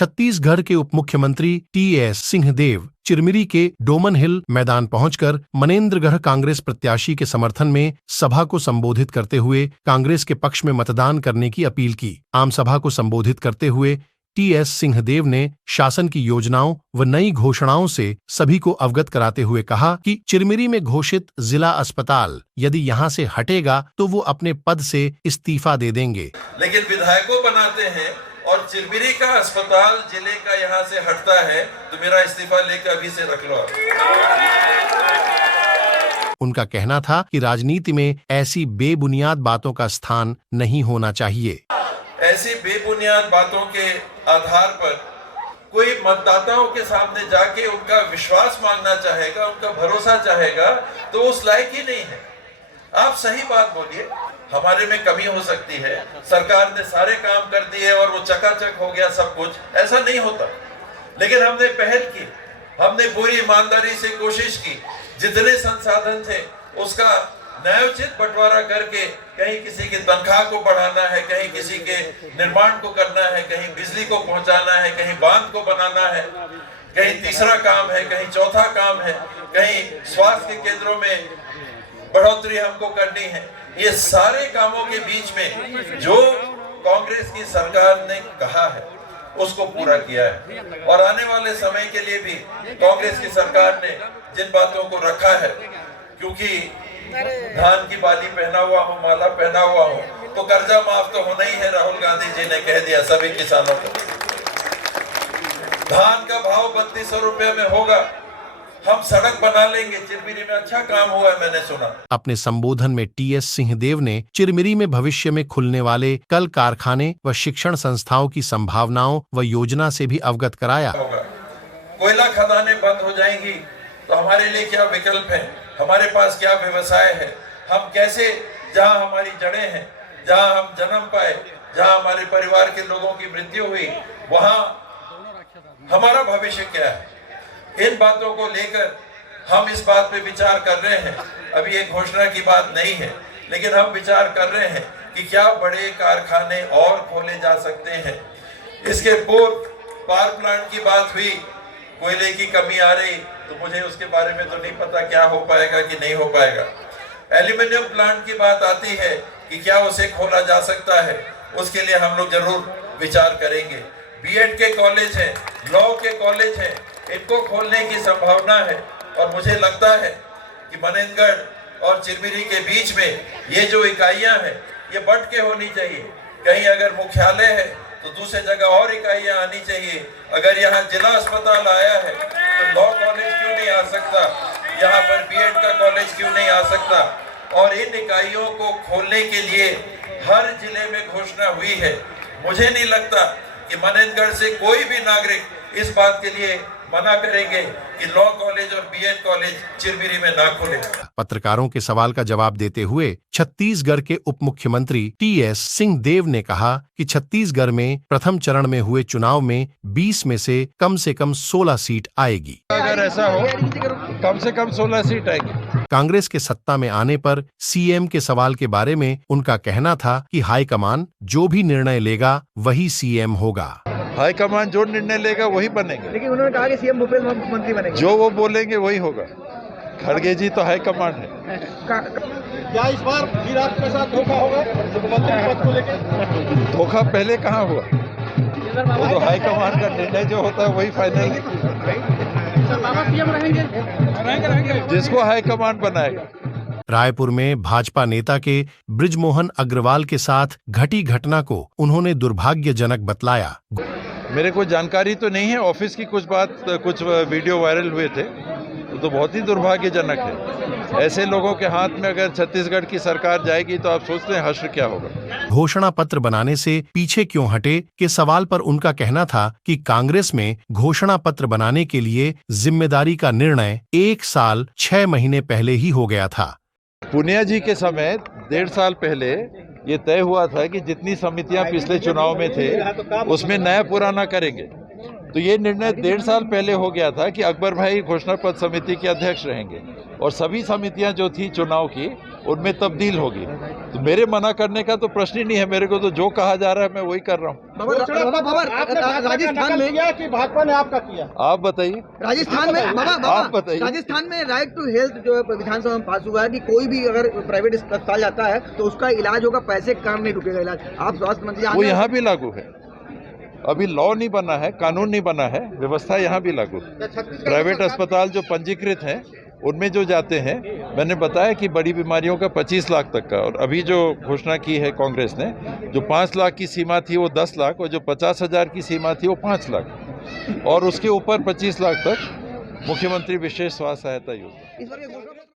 छत्तीसगढ़ के उप मुख्यमंत्री टी.एस. सिंहदेव चिरमिरी के डोमन हिल मैदान पहुंचकर मनेन्द्रगढ़ कांग्रेस प्रत्याशी के समर्थन में सभा को संबोधित करते हुए कांग्रेस के पक्ष में मतदान करने की अपील की। आम सभा को संबोधित करते हुए टी.एस. सिंहदेव ने शासन की योजनाओं व नई घोषणाओं से सभी को अवगत कराते हुए कहा कि चिरमिरी में घोषित जिला अस्पताल यदि यहां से हटेगा तो वो अपने पद से इस्तीफा दे देंगे। लेकिन विधायकों बनाते हैं और चिरमिरी का अस्पताल जिले का यहाँ से हटता है तो मेरा इस्तीफा लेकर अभी से रख लो। उनका कहना था कि राजनीति में ऐसी बेबुनियाद बातों का स्थान नहीं होना चाहिए। ऐसी बेबुनियाद बातों के आधार पर कोई मतदाताओं के सामने जाके उनका विश्वास मांगना चाहेगा, उनका भरोसा चाहेगा, तो उस लायक ही नहीं है। आप सही बात बोलिए, हमारे में कमी हो सकती है, सरकार ने सारे काम कर दिए और वो चकाचक हो गया सब कुछ, ऐसा नहीं होता। लेकिन हमने पहल की, हमने पूरी ईमानदारी से कोशिश की, जितने संसाधन थे उसका न्यायोचित बंटवारा करके कहीं किसी की तनख्वाह को बढ़ाना है, कहीं किसी के निर्माण को करना है, कहीं बिजली को पहुंचाना है, कहीं बांध को बनाना है, कहीं तीसरा काम है, कहीं चौथा काम है, कहीं स्वास्थ्य के केंद्रों में बढ़ोतरी हमको करनी है। ये सारे कामों के बीच में जो कांग्रेस की सरकार ने कहा है उसको पूरा किया है और आने वाले समय के लिए भी कांग्रेस की सरकार ने जिन बातों को रखा है, क्योंकि धान की बाली पहना हुआ हूँ, माला पहना हुआ हूँ, तो कर्जा माफ तो होना ही है। राहुल गांधी जी ने कह दिया सभी किसानों को। धान का भाव 3200 रुपए में होगा, हम सड़क बना लेंगे। चिरमिरी में अच्छा काम हुआ है, मैंने सुना। अपने संबोधन में टी.एस. सिंहदेव ने चिरमिरी में भविष्य में खुलने वाले कल कारखाने व शिक्षण संस्थाओं की संभावनाओं व योजना से भी अवगत कराया। कोयला खदानें बंद हो जाएंगी तो हमारे लिए क्या विकल्प है, हमारे पास क्या व्यवसाय है, हम कैसे, जहां हमारी जड़ें हैं, जहां हम जन्म पाए, जहां हमारे परिवार के लोगों की मृत्यु हुई, वहां हमारा भविष्य क्या है। इन बातों को लेकर हम इस बात पे विचार कर रहे हैं। अभी एक घोषणा की बात नहीं है, लेकिन हम विचार कर रहे हैं कि क्या बड़े कारखाने और खोले जा सकते हैं। इसके पूर्व पावर प्लांट की बात हुई, कोयले की कमी आ रही, तो मुझे उसके बारे में तो नहीं पता क्या हो पाएगा कि नहीं हो पाएगा। एल्यूमिनियम प्लांट की बात आती है कि क्या उसे खोला जा सकता है, उसके लिए हम लोग जरूर विचार करेंगे। बीएड के कॉलेज हैं, लॉ के कॉलेज हैं, इनको खोलने की संभावना है और मुझे लगता है कि मनेन्द्रगढ़ और चिरमिरी के बीच में ये जो इकाइयां हैं ये बंट के होनी चाहिए। कहीं अगर मुख्यालय है तो दूसरी जगह और इकाइयां आनी चाहिए। अगर यहाँ जिला अस्पताल आया है तो लॉ कॉलेज क्यों नहीं आ सकता, यहाँ पर बीएड का कॉलेज क्यों नहीं आ सकता। और इन इकाइयों को खोलने के लिए हर जिले में घोषणा हुई है। मुझे नहीं लगता कि मनेन्द्रगढ़ से कोई भी नागरिक इस बात के लिए मना करेंगे कि लॉ कॉलेज और बीएड कॉलेज चिरमिरी में ना खोले। पत्रकारों के सवाल का जवाब देते हुए छत्तीसगढ़ के उप मुख्यमंत्री टी.एस. सिंहदेव ने कहा कि छत्तीसगढ़ में प्रथम चरण में हुए चुनाव में 20 में से कम 16 सीट आएगी। अगर ऐसा हो कम से कम 16 सीट आएगी। कांग्रेस के सत्ता में आने पर सीएम के सवाल के बारे में उनका कहना था कि हाईकमान जो भी निर्णय लेगा वही सीएम होगा। हाईकमान जो निर्णय लेगा वही बनेगा। लेकिन उन्होंने कहा कि सीएम भूपेश मुख्यमंत्री बनेंगे। जो वो बोलेंगे वही होगा। खड़गे जी तो हाईकमान है। क्या इस बार फिर आपके साथ धोखा होगा मुख्यमंत्री पद को लेकर? धोखा पहले कहाँ हुआ? वो तो हाईकमान का निर्णय जो होता है वही फाइनल। जिसको हाईकमान बनाएगा। रायपुर में भाजपा नेता के बृजमोहन अग्रवाल के साथ घटी घटना को उन्होंने दुर्भाग्यजनक बतलाया। मेरे को जानकारी तो नहीं है, ऑफिस की कुछ वीडियो वायरल हुए थे, तो बहुत ही दुर्भाग्यजनक है। ऐसे लोगों के हाथ में अगर छत्तीसगढ़ की सरकार जाएगी तो आप सोचते हैं हश्र क्या होगा। घोषणा पत्र बनाने से पीछे क्यों हटे के सवाल पर उनका कहना था कि कांग्रेस में घोषणा पत्र बनाने के लिए जिम्मेदारी का निर्णय 1 साल 6 महीने पहले ही हो गया था। पुनिया जी के समय 1.5 साल पहले ये तय हुआ था कि जितनी समितियां पिछले चुनाव में थे उसमें नया पुराना करेंगे। तो ये निर्णय 1.5 साल पहले हो गया था कि अकबर भाई घोषणा पत्र समिति के अध्यक्ष रहेंगे और सभी समितियां जो थी चुनाव की उनमें तब्दील होगी। तो मेरे मना करने का तो प्रश्न ही नहीं है, मेरे को तो जो कहा जा रहा है मैं वही कर रहा हूँ। राजस्थान में किया कि भाजपा ने आपका किया? आप बताइए। राजस्थान में आप बताइए। राजस्थान में राइट टू हेल्थ जो है विधानसभा में पास हुआ है कि कोई भी अगर प्राइवेट अस्पताल जाता है तो उसका इलाज होगा, पैसे का काम नहीं रुकेगा इलाज। आप स्वास्थ्य मंत्री वो यहाँ भी लागू है, अभी लॉ नहीं बना है, कानून नहीं बना है, व्यवस्था यहाँ भी लागू है। प्राइवेट अस्पताल जो पंजीकृत हैं उनमें जो जाते हैं, मैंने बताया कि बड़ी बीमारियों का 25 लाख तक का, और अभी जो घोषणा की है कांग्रेस ने, जो 5 लाख की सीमा थी वो 10 लाख, और जो 50,000 की सीमा थी वो 5 लाख, और उसके ऊपर 25 लाख तक मुख्यमंत्री विशेष स्वास्थ्य सहायता योजना।